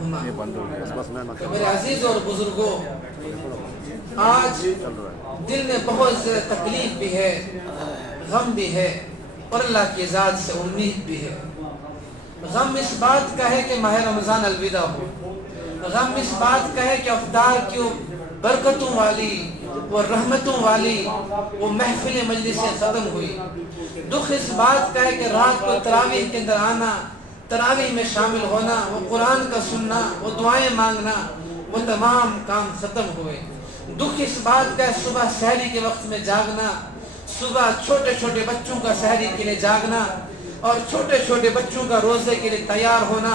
अन्हुमा। तो मेरे अजीज और बुजुर्गों, आज दिल में बहुत तकलीफ भी है, गम भी है और अल्लाह की ज़ात से उम्मीद भी है। गम इस बात का है कि माह रमज़ान अलविदा हो, गम इस बात का है कि अफ्तार की बरकतों वाली, वो रहमतों वाली वो महफिल मजलिसें ख़त्म हुई। दुख इस बात का है कि रात को तरावीह के अंदर आना, तरावीह में शामिल होना, वो कुरान का सुनना, वो दुआएं मांगना, वो तमाम काम ख़त्म हुए। दुख इस बात का है सुबह सहरी के वक्त में जागना, सुबह छोटे छोटे बच्चों का सहरी के लिए जागना और छोटे छोटे बच्चों का रोज़े के लिए तैयार होना,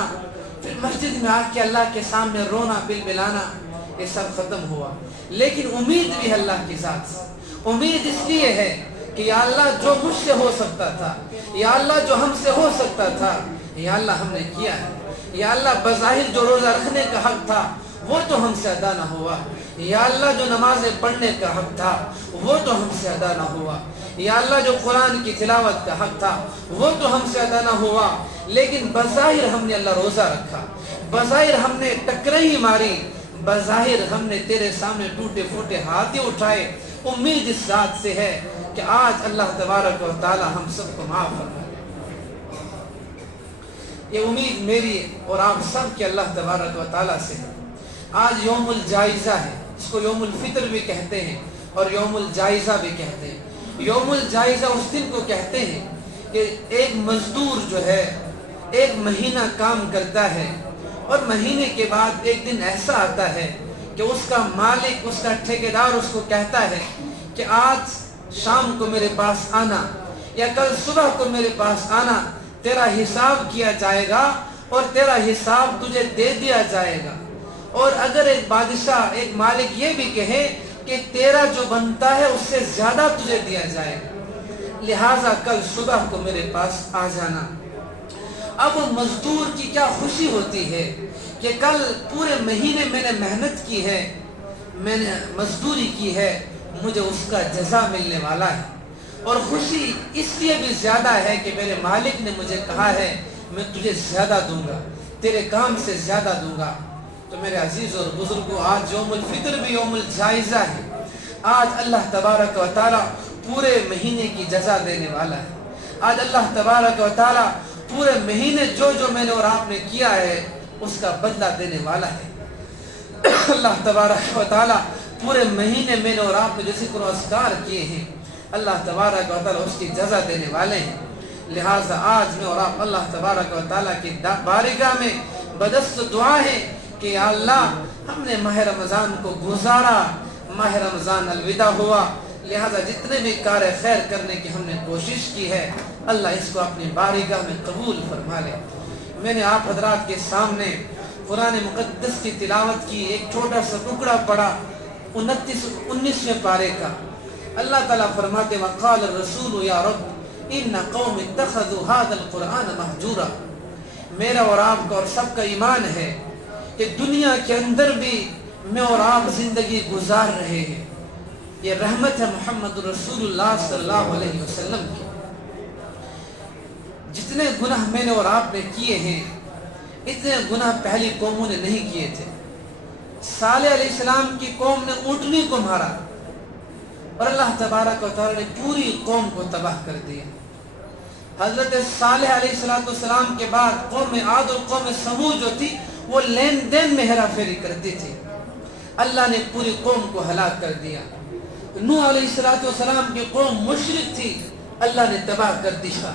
फिर मस्जिद में आके अल्लाह के सामने रोना बिलबिलाना, ये सब खत्म हुआ। लेकिन उम्मीद भी है अल्लाह की ज़ात से। उम्मीद इसलिए है कि या अल्लाह जो मुझसे हो सकता था, या अल्लाह जो हमसे हो सकता था, या अल्लाह हमने किया है। या अल्लाह बज़ाहिर जो रोज़ा रखने का हक था वो तो हमसे अदा ना हुआ। या अल्लाह जो नमाज़ें पढ़ने का हक था वो तो हमसे अदा ना हुआ। या अल्लाह जो कुरान की तिलावत का हक था वो तो हमसे अदा ना हुआ। लेकिन बज़ाहिर हमने अल्लाह रोज़ा रखा, बज़ाहिर हमने टकराई मारी, बज़ाहिर हमने तेरे सामने टूटे फूटे हाथ उठाए। उम्मीद इस बात से है कि आज अल्लाह तबारक व तआला हम सबको माफ़ फरमाए। ये उम्मीद मेरी और आप सब के अल्लाह तबारक व तआला से है। आज यौमुल जायज़ा है, इसको यौमुल फितर भी कहते हैं और यौमुल जायज़ा भी कहते हैं। यौमुल जायज़ा उस दिन को कहते हैं कि एक मजदूर जो है एक महीना काम करता है और महीने के बाद एक दिन ऐसा आता है कि उसका मालिक, उसका ठेकेदार उसको कहता है कि आज शाम को मेरे पास आना या कल सुबह को मेरे पास आना, तेरा हिसाब किया जाएगा और तेरा हिसाब तुझे दे दिया जाएगा। और अगर एक बादशाह, एक मालिक ये भी कहे कि तेरा जो बनता है उससे ज्यादा तुझे दिया जाएगा, लिहाजा कल सुबह को मेरे पास आ जाना। अब मजदूर की क्या खुशी होती है कि कल पूरे महीने मैंने मेहनत की है, मैंने मजदूरी की है, मुझे उसका जज़ा मिलने वाला है। और खुशी इसलिए भी ज्यादा है कि मेरे मालिक ने मुझे कहा है मैं तुझे ज्यादा दूंगा, तेरे काम से ज्यादा दूंगा। तो मेरे अजीज और बुजुर्गों, आज यौमुल फितर भी यौमुल जायज़ा है। आज अल्लाह तबारक व तआला पूरे महीने की जज़ा देने वाला है। आज अल्लाह तबारक व तआला पूरे महीने जो जो मैंने और आपने किया है उसका बदला देने वाला है। अल्लाह तबारक व तआला पूरे महीने मैंने और आपने जो ज़िक्र व अस्कार किए हैं, अल्लाह तबारक व तआला उसकी जज़ा देने वाले हैं। लिहाजा आज मैं और आप अल्लाह तबारक व तआला की बारगाह में बदस्त दुआ है कि या अल्लाह हमने माह रमज़ान को गुजारा, माह रमज़ान अलविदा हुआ, लिहाजा जितने भी कार्य खैर करने की हमने कोशिश की है अल्लाह इसको अपनी बारगाह में कबूल फरमा ले। मैंने आप हजरात के सामने कुरान मुक़द्दस की तिलावत की, एक छोटा सा टुकड़ा पढ़ा 19वें पारे का। अल्लाह ताला फरमाते वक़ाल रसूल या रब इन्ना कौम इत्तख़ज़ू हाज़ल कुरान महजूरा। मेरा और आपका और सबका ईमान है कि दुनिया के अंदर भी मैं और आप जिंदगी गुजार रहे हैं, ये रहमत है मोहम्मद रसूलुल्लाह सल्लल्लाहु अलैहि वसल्लम की। जितने गुनाह मैंने और आपने किए हैं इतने गुनाह पहली कौमों ने नहीं किए थे। सालेह अलैहिस्सलाम की कौम ने ऊँटनी को मारा और अल्लाह तबारक व तआला ने पूरी कौम को तबाह कर दिया। हजरत सालेह अलैहिस्सलाम के बाद कौम आद और कौम समूद जो थी वो लेन देन में हेरा फेरी करती थी, अल्लाह ने पूरी कौम को हलाक कर दिया। नूह अलैहिस्सलाम की कौम मुशरिक थी, अल्लाह ने तबाह कर दिया।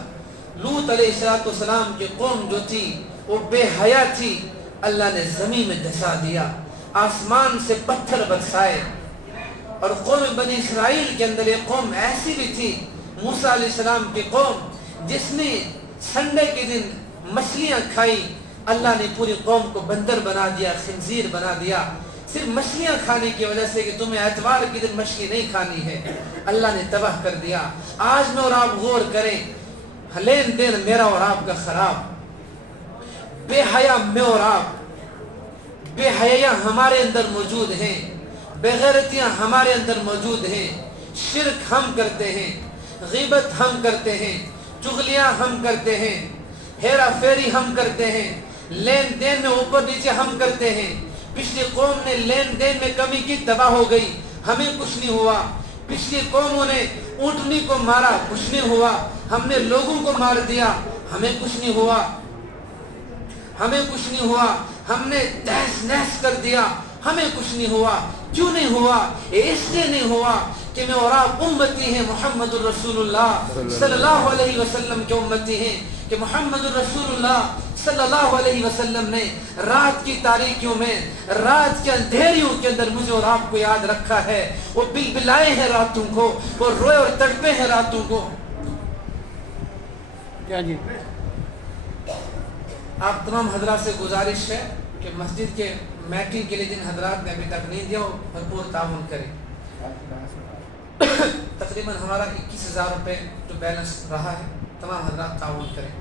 लूत अलैहिस्सलाम की कौम जो थी वो बेहया थी, अल्लाह ने जमीन में धसा दिया, आसमान से पत्थर बरसाए। और कौम बनी इसराइल के अंदर एक कौम ऐसी भी थी, मूसा अलैहिस्सलाम की कौम, जिसने संडे के दिन मछलियां खाई, अल्लाह ने पूरी कौम को बंदर बना दिया, खिंजीर बना दिया, सिर्फ मछलियां खाने की वजह से कि तुम्हें एतवार के दिन मछली नहीं खानी है, अल्लाह ने तबाह कर दिया। आज में और आप गौर करें, लेन देन मेरा और आपका खराब, बेहया में और आप, बेहया हमारे अंदर मौजूद हैं, बेगैरतियां हमारे अंदर मौजूद हैं, शिर्क हम करते हैं, गीबत हम करते हैं, चुगलियां हम करते हैं, हेरा फेरी हम करते हैं, लेन देन में ऊपर नीचे हम करते हैं। पिछली कौम ने लेन देन में कमी की, तबाह हो गई, हमें कुछ नहीं हुआ। पिछली कौमों ने ऊंटनी को मारा, कुछ नहीं हुआ। हमने लोगों को मार दिया, हमें कुछ नहीं हुआ, हमें कुछ नहीं हुआ। हमने तहस नहस कर दिया, हमें कुछ नहीं हुआ। क्यों नहीं हुआ? इसलिए नहीं हुआ कि मैं और आप उम्मती हैं, मोहम्मद रसूलुल्लाह सल्लल्लाहु अलैहि वसल्लम के उम्मती हैं, कि मोहम्मद रसूलुल्लाह सल्लल्लाहु अलैहि वसल्लम ने रात की तारीकियों में, रात के अंधेरियों के अंदर मुझे और आपको याद रखा है। वो बिलबिलाए हैं रातों को, वो रोए और तड़पे हैं रातों को। क्या जी? आप तमाम हजरात से गुजारिश है कि मस्जिद के मैटिंग के लिए जिन हजरात ने अभी तक नहीं दिया, भरपूर ताउन करें। तकरीबन हमारा 21,000 रुपये जो बैलेंस रहा है, तमाम हजरात ताउन करें।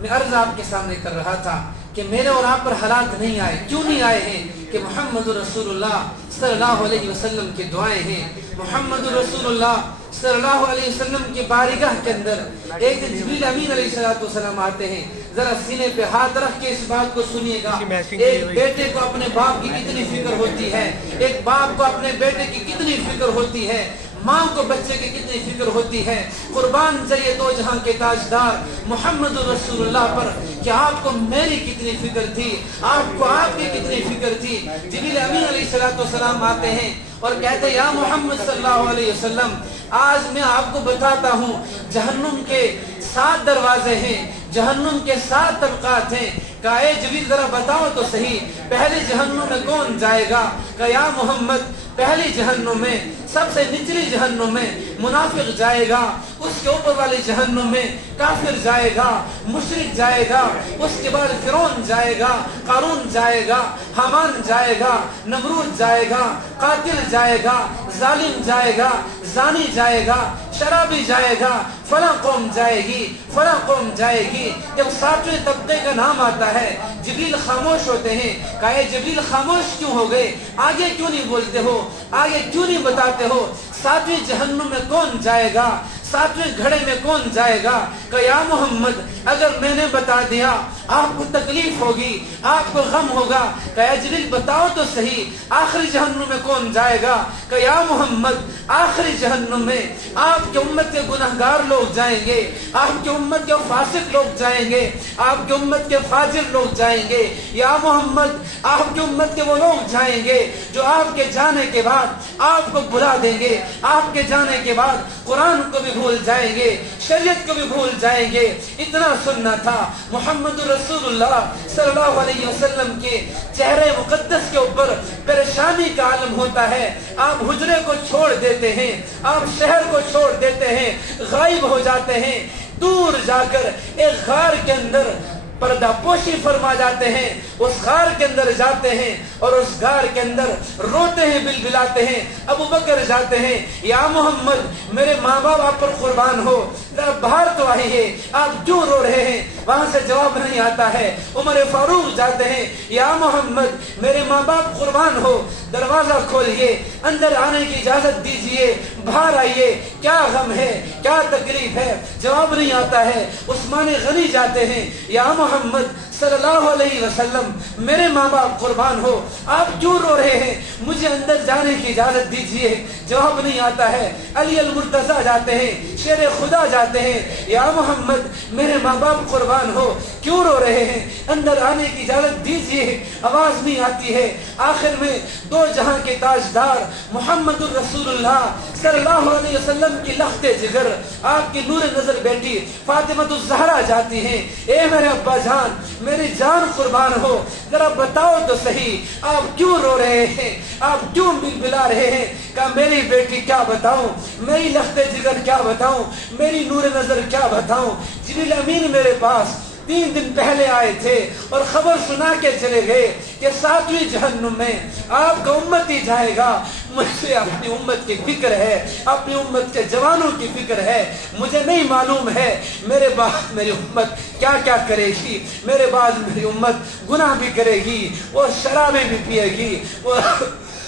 मैं अर्ज आपके सामने कर रहा था कि मेरे और आप पर हालात नहीं आए। क्यों नहीं आए हैं? कि मोहम्मद रसूलुल्लाह सल्लल्लाहु अलैहि वसल्लम की दुआएं हैं। मोहम्मद रसूलुल्लाह सल्लल्लाहु अलैहि वसल्लम की बारगाह के अंदर एक दिन जिब्रील अमीन अलैहिस्सलाम आते हैं। जरा सीने पे हाथ रख के इस बात को सुनिएगा। एक बेटे को अपने बाप की कितनी फिक्र होती है, एक बाप को अपने बेटे की कितनी फिक्र होती है, माँ को बच्चे की कितनी फिक्र होती है। कुर्बान चाहिए दो जहां के ताजदार मोहम्मद रसूलुल्लाह पर कि आपको मेरी कितनी फिक्र थी, आपको आपकी कितनी फिक्र थी। जिब्रील अमीन अलैहिस्सलाम आते हैं और कहते हैं, या मोहम्मद सल्लल्लाहु अलैहि वसल्लम, आज मैं आपको बताता हूँ जहन्नुम के 7 दरवाजे हैं, जहन्नुम के 7 तबकात हैं। कहा, ए जिब्रील जरा बताओ तो सही, पहले जहन्नुम में कौन जाएगा? कहा, या मोहम्मद, पहली जहन्नुम में, सबसे निचली जहन्नुम में मुनाफिक जाएगा, उसके ऊपर वाली जहन्नुम में काफिर जाएगा, मुशरिक जाएगा, उसके बाद फिरौन जाएगा, कारून जाएगा, हामान जाएगा, नमरूद जाएगा, कातिल जाएगा, जालिम जाएगा, जानी जाएगा, शराबी जाएगा, फला कौम जाएगी, फला कौम जाएगी। जब 7वें तबके का नाम आता है, जिब्रील खामोश होते हैं। कहा, जिब्रील खामोश क्यों हो गए? आगे क्यों नहीं बोलते हो? आगे क्यों नहीं बताते हो? 7वीं जहन्नुम में कौन जाएगा? 7वें घड़े में कौन जाएगा? कहा, या मोहम्मद, अगर मैंने बता दिया आपको तकलीफ होगी, आपको गम होगा। कहा, जिब्रील बताओ तो सही, आखिरी जहन्नुम में कौन जाएगा? कहा, या मोहम्मद, आखिरी जहन्नुम में आपके उम्मत के गुनहगार लोग जाएंगे, आपके उम्मत के फासिक लोग जाएंगे, आपके उम्मत के फाजिर लोग जाएंगे। या मोहम्मद, आपके उम्मत के वो लोग जाएंगे जो आपके जाने के बाद आपको बुला देंगे, आपके जाने के बाद कुरान को भी भूल जाएंगे, शरीयत को भी भूल जाएंगे। इतना सुनना था। मोहम्मद रसूलुल्लाह सल्लल्लाहु अलैहि वसल्लम के चेहरे मुकद्दस के ऊपर परेशानी का आलम होता है। आप हुजरे को छोड़ देते हैं, आप शहर को छोड़ देते हैं, गायब हो जाते हैं, दूर जाकर एक गार के अंदर पर्दा पोशी फरमा जाते हैं, उस गार के अंदर जाते हैं और उस गार के अंदर रोते हैं, बिलबिलाते हैं। अबू बकर जाते हैं, या मोहम्मद, मेरे माँ बाप आप पर कुर्बान हो, जरा बाहर तो आइए, आप क्यों रो रहे हैं? वहां से जवाब नहीं आता है। उमर फारूक जाते हैं, या मोहम्मद, मेरे माँ बाप कुर्बान हो, दरवाजा खोलिए, अंदर आने की इजाजत दीजिए, बाहर आइए, क्या गम है, क्या तकलीफ है? जवाब नहीं आता है। उस्मान गनी जाते हैं, या मोहम्मद सल्लल्लाहु अलैहि वसल्लम, मेरे माँ बाप कुर्बान हो, आप क्यों रो रहे हैं? मुझे अंदर जाने की इजाजत दीजिए। जवाब नहीं आता है। अली अल मुर्तजा जाते हैं, शेर खुदा जाते हैं, या मोहम्मद, मेरे माँ बाप कुर्बान हो, क्यों रो रहे हैं? अंदर आने की इजाजत दीजिए। आवाज नहीं आती है। आखिर में दो जहां के ताजदार मोहम्मद रसूलुल्लाह सल्लल्लाहु अलैहि वसल्लम की लख्ते जिगर, आपकी नूर नजर बेटी फातिमतुज ज़हरा जाती हैं, ए मेरे अब्बा जान, मेरी जान कुर्बान हो, जरा बताओ तो सही, आप क्यों रो रहे हैं? आप क्यों बिलबिला रहे हैं? कहा, मेरी बेटी क्या बताऊं, मेरी लख्ते जिगर क्या बताऊं, मेरी नूर नजर क्या बताऊं। जिब्रील अमीन मेरे पास 3 दिन पहले आए थे और खबर सुना के चले गए कि 7वीं जहन्नुम में आपका उम्मत ही जाएगा। मुझे अपनी उम्मत की फिक्र है, अपनी उम्मत के जवानों की फिक्र है। मुझे नहीं मालूम है मेरे बाद मेरी उम्मत क्या क्या करेगी, मेरे बाद मेरी उम्मत गुनाह भी करेगी, वो शराबें भी पिएगी, वो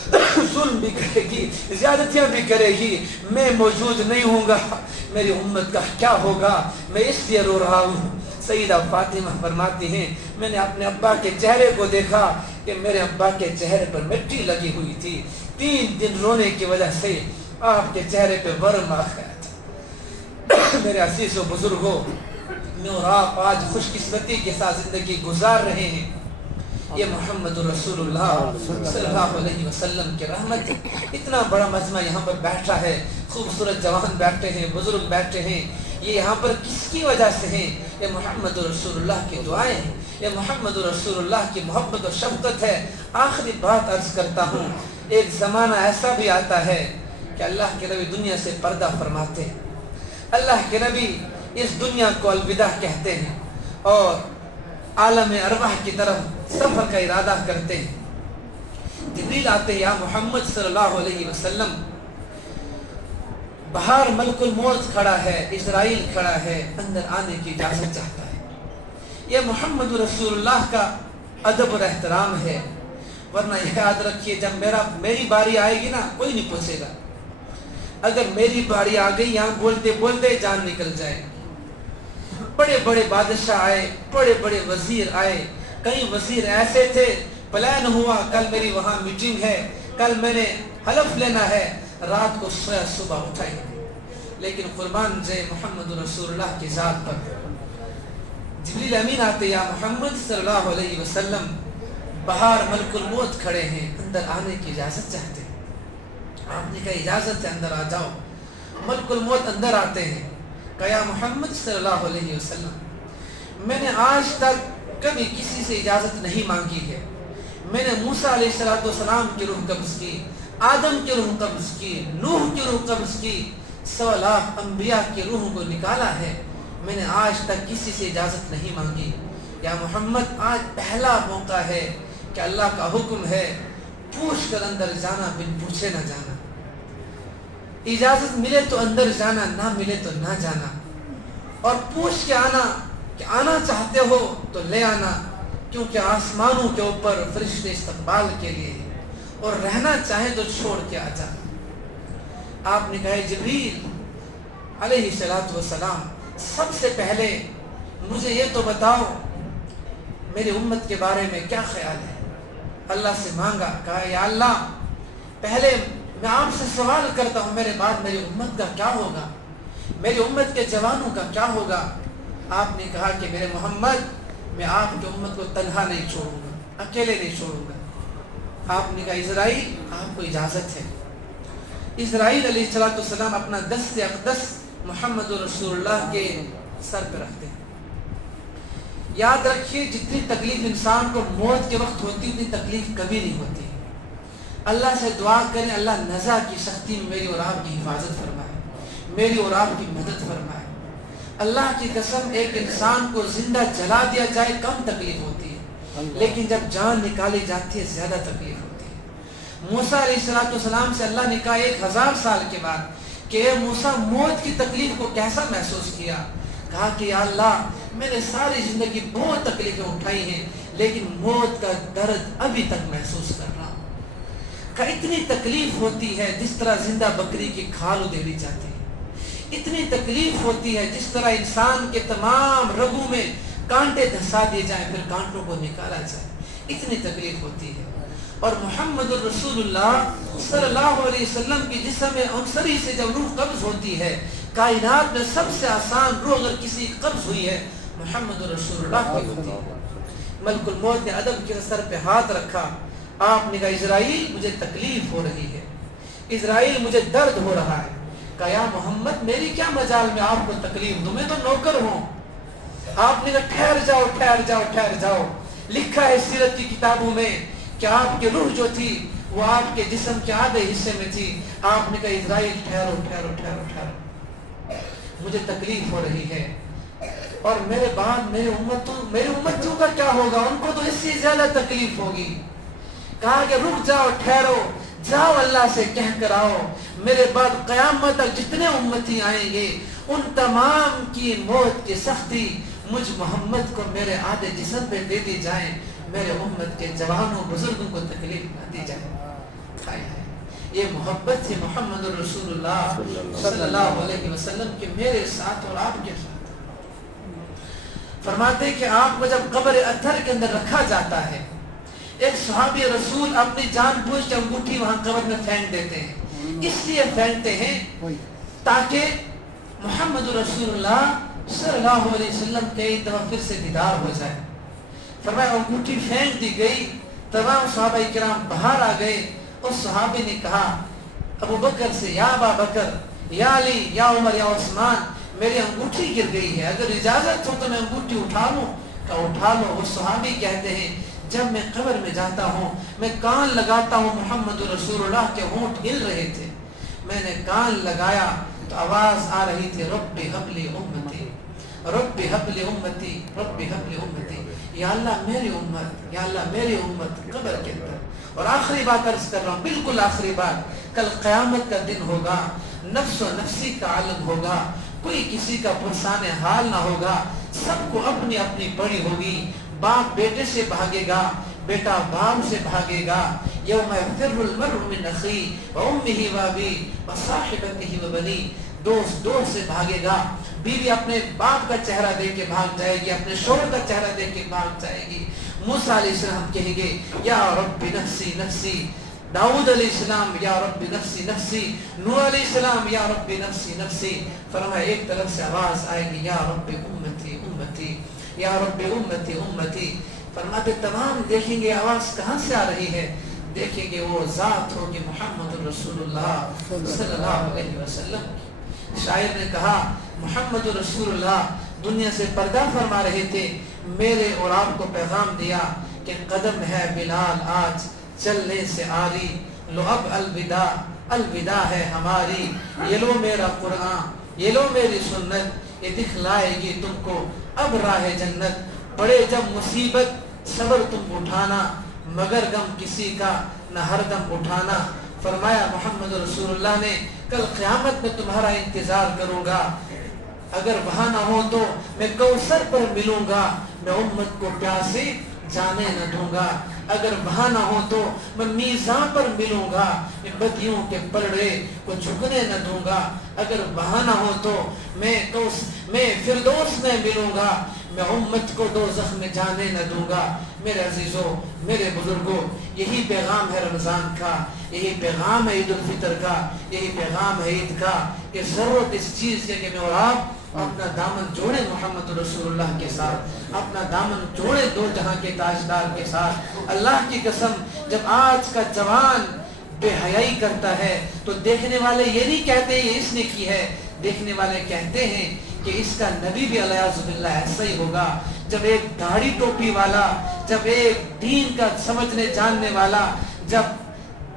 जुल्म भी करेगी, ज्यादतियां भी करेगी। मैं मौजूद नहीं हूँगा, मेरी उम्मत का क्या होगा? मैं इसलिए रो रहा हूँ। सईदा फातिमा फरमाती हैं, मैंने अपने अब्बा के चेहरे को देखा कि मेरे अब्बा के चेहरे पर मिट्टी लगी हुई थी। 3 दिन रोने की वजह से आपके चेहरे पे वर्म आ गया था। मेरे अजीज व बुजुर्गों, मैं और आप आज खुशकिस्मती के साथ जिंदगी गुजार रहे हैं। ये मोहम्मद रसूलुल्लाह सल्लल्लाहु अलैहि वसल्लम की रहमत है। इतना बड़ा मजमा यहाँ पर बैठा है, खूबसूरत जवान बैठे हैं, बुजुर्ग बैठे हैं। ये यहाँ पर किसकी वजह से हैं? ये मोहम्मद रसूलुल्लाह की दुआएं हैं, ये मोहम्मद रसूलुल्लाह की मोहब्बत और शफकत है। आखिरी बात अर्ज करता हूँ, एक ज़माना ऐसा भी आता है कि अल्लाह के नबी दुनिया से पर्दा फरमाते हैं। अल्लाह के नबी इस दुनिया को अलविदा कहते हैं और आलम अरवाह की तरफ सफ़र का इरादा करते हैं। जिब्रील आते हैं, या मोहम्मद सल्लल्लाहु अलैहि वसल्लम, बाहर मलकुल मौत खड़ा है, इजराइल खड़ा है, अंदर आने की इजाज़त चाहता है। यह मोहम्मद रसूलुल्लाह का अदब और एहतराम है, वरना याद रखिए जब मेरी बारी आएगी ना, कोई नहीं पूछेगा। अगर मेरी बारी आ गई, यहाँ बोलते बोलते जान निकल जाए। बड़े बड़े बादशाह आए, बड़े बड़े वजीर आए, कई वजीर ऐसे थे, प्लान हुआ कल मेरी वहाँ मीटिंग है, कल मैंने हलफ लेना है, रात को सोया सुबह उठाएंगे। लेकिन कुर्बान जय मोहम्मद रसूलुल्लाह की जात पर जिब्रील अमीन आते, या मोहम्मद सल्लल्लाहु अलैहि वसल्लम, बाहर मलकुल मौत खड़े हैं, अंदर आने की इजाज़त चाहते हैं। आपने कहा इजाज़त है, अंदर आ जाओ। मलकुल मौत अंदर आते हैं, कहा मोहम्मद सल्लल्लाहु अलैहि वसल्लम, मैंने आज तक कभी किसी से इजाज़त नहीं मांगी है। मैंने मूसा अलैहिस्सलाम की रूह कब्ज़ की, आदम की रूह कब्ज़ की, नूह की रूह कब्ज़ की, 100 लाख अंबिया की रूह को निकाला है। मैंने आज तक किसी से इजाज़त नहीं मांगी। या मोहम्मद, आज पहला मौका है कि अल्लाह का हुक्म है, पूछ कर अंदर जाना, बिन पूछे ना जाना। इजाज़त मिले तो अंदर जाना, ना मिले तो ना जाना। और पूछ के आना कि आना चाहते हो तो ले आना, क्योंकि आसमानों के ऊपर फरिश्ते इस्तकबाल के लिए, और रहना चाहे तो छोड़ के आ जाना। आपने कहा जिब्रील अलैहिस्सलातु वस्सलाम, सबसे पहले मुझे ये तो बताओ मेरी उम्मत के बारे में क्या ख्याल है। अल्लाह से मांगा, कहा या अल्लाह, पहले मैं आपसे सवाल करता हूँ, मेरे बाद मेरी उम्मत का क्या होगा, मेरी उम्मत के जवानों का क्या होगा। आपने कहा कि मेरे मोहम्मद, मैं आपकी उम्मत को तन्हा नहीं छोड़ूंगा, अकेले नहीं छोड़ूंगा। आपने कहा इजराइल, आपको इजाज़त है। इजराइल अलैहिस्सलाम अपना दस्त अक़दस मोहम्मद रसूलुल्लाह के सर पर रखते हैं। याद रखिए, जितनी तकलीफ इंसान को मौत के वक्त होती, उतनी तकलीफ कभी नहीं होती। अल्लाह से दुआ करें, अल्लाह नज़ा की सख्ती में मेरी और आपकी हिफाजत फरमाए, मेरी और आपकी मदद फरमाए। अल्लाह की कसम, एक इंसान को जिंदा जला दिया जाए कम तकलीफ होती है, लेकिन जब जान निकाली जाती है ज्यादा तकलीफ होती है। मूसा अलैहिस्सलाम से अल्लाह ने कहा 1000 साल के बाद कि मूसा, मौत की तकलीफ को कैसा महसूस किया। कहा कि या अल्लाह, मैंने सारी जिंदगी बहुत तकलीफें उठाई हैं, लेकिन मौत का दर्द अभी तक महसूस कर रहा हूँ। का इतनी तकलीफ होती है जिस तरह जिंदा बकरी की खाल उधेड़ी जाती है, इतनी तकलीफ होती है जिस तरह इंसान के तमाम रगों में कांटे धंसा दिए जाए, फिर कांटों को निकाला जाए, इतनी तकलीफ होती है। और मोहम्मद रसूलुल्लाह सल्लल्लाहु अलैहि वसल्लम की जिस्म अंसरी से जब रूह कब्ज होती है, कायनात में सबसे आसान रूह अगर किसी कब्ज हुई है, मोहम्मद रसूलुल्लाह की होती है। मलकुल मौत ने अदब के सर पे हाथ रखा। आपने कहा इजराइल, मुझे तकलीफ हो रही है, इजराइल मुझे दर्द हो रहा है। कहा या मोहम्मद, मेरी क्या मजाल में आपको तकलीफ दूं, मैं तो नौकर हूं। आपने कहा ठहर जाओ, ठहर जाओ, ठहर जाओ। लिखा है सीरत की किताबों में कि आपकी रूह जो थी वो आपके जिस्म के आधे हिस्से में थी। आपने कहा इजराइल, ठहरो ठहरो ठहरो ठहरो, मुझे तकलीफ हो रही है, और मेरे बाद मेरी उम्मतियों का क्या होगा, उनको तो इससे ज्यादा तकलीफ होगी। कहा कि रुक जाओ, ठहरो, जाओ अल्लाह से कह कर आओ, मेरे बाद क़यामत तक जितने उम्मती आएंगे उन तमाम की मौत की सख्ती मुझ मोहम्मद को मेरे आधे जिस्म पे दे दी जाए, मेरे उम्मत के जवानों बुजुर्गों को तकलीफ न दी जाए। ये मोहब्बत थी मोहम्मद रसूलुल्लाह सल्लल्लाहु अलैहि वसल्लम के मेरे साथ और आपके साथ। فرماتے کہ آپ کو جب قبر اطہر کے اندر رکھا جاتا ہے، ایک صحابی رسول اپنی جان بوجھ کے انگوٹھی وہاں قبر میں پھینک دیتے ہیں، اس لیے پھینکتے ہیں تاکہ محمد رسول اللہ صلی اللہ علیہ وسلم کے ایک دفعہ پھر سے دیدار ہو جائے۔ فرمایا انگوٹھی پھینک دی گئی، تمام صحابہ کرام باہر آ گئے۔ اس صحابی نے کہا ابو بکر سے، یا ابا بکر، یا علی، یا عمر، یا عثمان، میری انگوٹھی گر گئی ہے، اگر اجازت ہو تو میں انگوٹھی اٹھا لوں؟ کہا اٹھا لو۔ وہ صحابی کہتے ہیں جب میں قبر میں جاتا ہوں میں کان لگاتا ہوں، محمد رسول اللہ کے ہونٹ ہل رہے تھے، میں نے کان لگایا تو آواز آ رہی تھی رب ہب لی امتی، رب ہب لی امتی، رب ہب لی امتی، یا اللہ میری امت، یا اللہ میری امت قبر کے اندر۔ اور آخری بات عرض کر رہا ہوں، بالکل آخری بات، کل قیامت کا دن ہوگا، نفس و نفسی کا عالم ہوگا، کوئی کسی کا پرسان حال نہ ہوگا، سب کو اپنی اپنی پڑی ہوگی، باپ بیٹے سے بھاگے گا، بیٹا باپ سے بھاگے گا، یوم یفر المرء من اخیہ وامہ وابیہ وصاحبتہ وبنیہ، دوست دوست سے بھاگے گا، بیوی اپنے باپ کا چہرہ دیکھ کے بھاگ جائے گی، اپنے شوہر کا چہرہ دیکھ کے بھاگ جائے گی۔ موسیٰ علیہ السلام کہیں گے یا رب نفسی نفسی، داؤد علیہ السلام یا رب نفسی نفسی، نوح علیہ السلام یا رب نفسی نفسی۔ فرمایا ایک طرف سے آواز آئے گی یا رب امتی امتی، یا رب امتی امتی۔ فرماتے تمام دیکھیں گے آواز کہاں سے آ رہی ہے، دیکھیں گے وہ ذات ہوگی محمد رسول اللہ صلی اللہ علیہ وسلم۔ شاعر نے کہا محمد رسول اللہ دنیا سے پردہ فرما رہے تھے، میرے اور آپ کو پیغام دیا کہ قدم ہے بلال آج چلنے سے آری، لو اب الوداع الوداع ہے ہماری، یہ لو میرا قرآن، یہ لو میری سنت، یہ دکھلائے گی تم کو اب راہ جنت۔ پڑے جب مصیبت صبر تم اٹھانا، مگر غم کسی کا نہ ہر دم اٹھانا۔ فرمایا محمد رسول اللہ نے کل قیامت میں تمہارا انتظار کروں گا، اگر وہاں نہ ہو تو میں کوثر پر ملوں گا، میں امت کو پیاسے جانے نہ دوں گا، اگر وہاں نہ ہو تو میں میزان پر ملوں گا، میں بدیوں کے پلڑے کو جھکنے نہ دوں گا، اگر وہاں نہ ہو تو میں فردوس میں ملوں گا، میں امت کو دوزخ میں جانے نہ دوں گا۔ میرے عزیزوں، میرے بزرگوں، یہی پیغام ہے رمضان کا، یہی پیغام ہے عید الفطر کا، یہی پیغام ہے عید کا، کہ ضرورت اس چیز ہے کہ میں اور آپ اپنا دامن جوڑے محمد رسول اللہ کے ساتھ، اپنا دامن جوڑے دو جہاں کے تاجدار کے ساتھ۔ اللہ کی قسم جب آج کا جوان بے حیائی کرتا ہے تو دیکھنے والے یہ نہیں کہتے یہ اس نے کی ہے، دیکھنے والے کہتے ہیں کہ اس کا نبی بھی علیہ باللہ ایسا ہی ہوگا۔ جب ایک داڑھی ٹوپی والا، جب ایک دین کا سمجھنے جاننے والا جب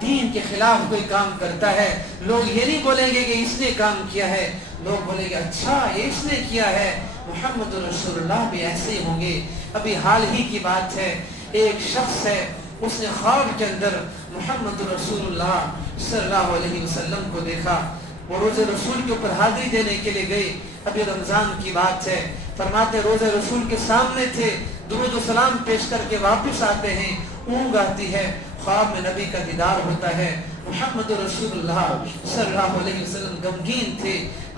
دین کے خلاف کوئی کام کرتا ہے، لوگ یہ نہیں بولیں گے کہ اس نے کام کیا ہے، لوگ بولیں گے اچھا یہ اس نے کیا ہے، محمد رسول اللہ بھی ایسے ہی ہوں گے۔ ابھی حال ہی کی بات ہے، ایک شخص ہے، اس نے خواب کے اندر محمد رسول اللہ صلی اللہ علیہ وسلم کو دیکھا، وہ روزے رسول کے اوپر حاضری دینے کے لیے گئی، ابھی رمضان کی بات ہے، فرماتے روزے رسول کے سامنے تھے، درود و سلام پیش کر کے واپس آتے ہیں، اونگ آتی ہے، خواب میں نبی کا دیدار ہوتا ہے، محمد رسول اللہ صلی اللہ علیہ وسلم غمگین تھے،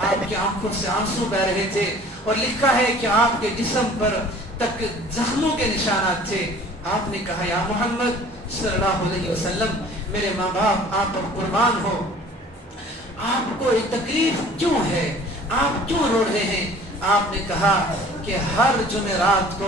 آپ کی آنکھوں سے آنسو بہ رہے تھے، اور لکھا ہے کہ آپ کے جسم پر تک زخموں کے نشانات تھے۔ آپ نے کہا یا محمد صلی اللہ علیہ وسلم، میرے ماں باپ آپ پر قربان ہو، آپ کو ایک تکلیف کیوں ہے، آپ کیوں رو رہے ہیں؟ آپ نے کہا کہ ہر جمعرات کو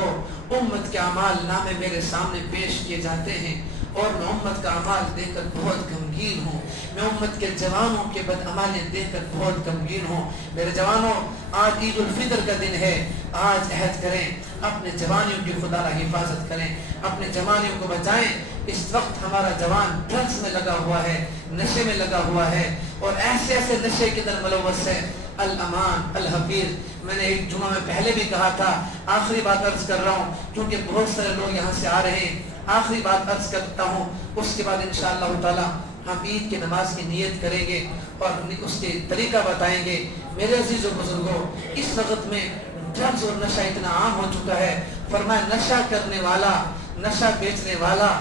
امت کے اعمال نامے میرے سامنے پیش کیے جاتے ہیں، اور میں امت کا اعمال دیکھ کر بہت غمگین ہوں، میں امت کے جوانوں کے بدعمالیاں دیکھ کر بہت غمگین ہوں۔ میرے جوانوں، آج عید الفطر کا دن ہے، آج عہد کریں، اپنے جوانیوں کی خدا را حفاظت کریں، اپنے جوانیوں کو بچائیں۔ اس وقت ہمارا جوان ڈرگس میں لگا ہوا ہے، نشے میں لگا ہوا ہے، اور ایسے ایسے نشے کے اندر ملوث ہے۔ الامان الحفیظ، میں نے ایک جمعہ میں پہلے بھی کہا تھا، آخری بات عرض کر رہا ہوں کیونکہ بہت سارے لوگ یہاں سے آ رہے ہیں، آخری بات عرض کرتا ہوں، اس کے بعد انشاءاللہ تعالی ہم عید کی نماز کی نیت کریں گے اور اس کے طریقہ بتائیں گے۔ میرے عزیز و بزرگوں، اس وقت میں ڈرگز اور نشہ اتنا عام ہو چکا ہے، فرمایا نشہ کرنے والا، نشہ بیچنے والا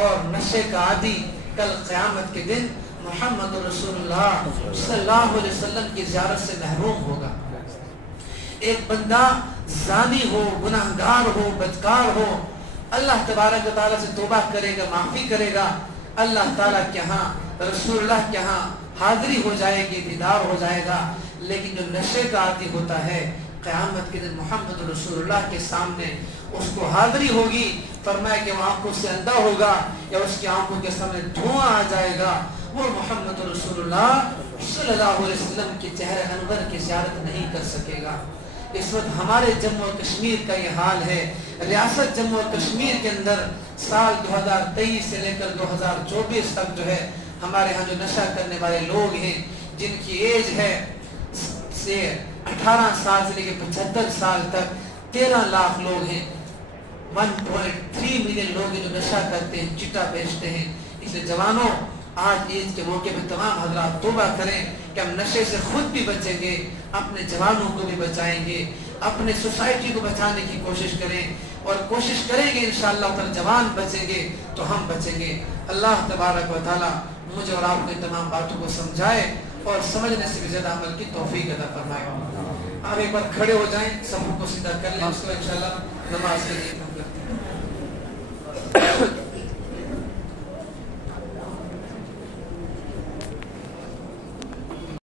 اور نشے کا عادی کل قیامت کے دن محمد رسول اللہ صلی اللہ علیہ وسلم کی زیارت سے محروم ہوگا۔ ایک بندہ زانی ہو، گناہگار ہو، بدکار ہو، اللہ تبارک و تعالیٰ سے توبہ کرے گا، معافی کرے گا، اللہ تعالیٰ کے ہاں، رسول اللہ کے ہاں حاضری ہو جائے گی، دیدار ہو جائے گا۔ لیکن جو نشے کا عادی ہوتا ہے، قیامت کے دن محمد رسول اللہ کے سامنے اس کو حاضری ہوگی، فرمایا کہ وہ آنکھوں سے اندھا ہوگا یا اس کی آنکھوں کے سامنے دھواں آ جائے گا، وہ محمد رسول اللہ صلی اللہ علیہ وسلم کے چہرے انور کی زیارت نہیں کر سکے گا۔ اس وقت ہمارے جموں و کشمیر کا یہ حال ہے۔ ریاست جموں و کشمیر کے اندر سال 2023 سے لے کر 2024 تک جو ہے ہمارے ہاں جو نشہ کرنے والے لوگ ہیں، جن کی ایج ہے سے 18 سال سے لے کے 75 سال تک 13 لاکھ لوگ ہیں، 1.3 ملین لوگ ہیں جو نشہ کرتے ہیں، چٹا بیچتے ہیں۔ اس لیے جوانوں، آج عید کے موقع پہ تمام حضرات توبہ کریں کہ ہم نشے سے خود بھی بچیں گے، اپنے جوانوں کو بھی بچائیں گے، اپنے سوسائٹی کو بچانے کی کوشش کریں، اور کوشش کریں گے انشاءاللہ تعالی جوان بچیں گے تو ہم بچیں گے۔ اللہ تبارک و تعالی مجھے اور آپ کو ان تمام باتوں کو سمجھائے اور سمجھنے سے بھی زیادہ عمل کی توفیق عطا فرمائے۔ آپ ایک بار کھڑے ہو جائیں، صفوں کو سیدھا کر لیں، اس کو انشاءاللہ نماز کے لیے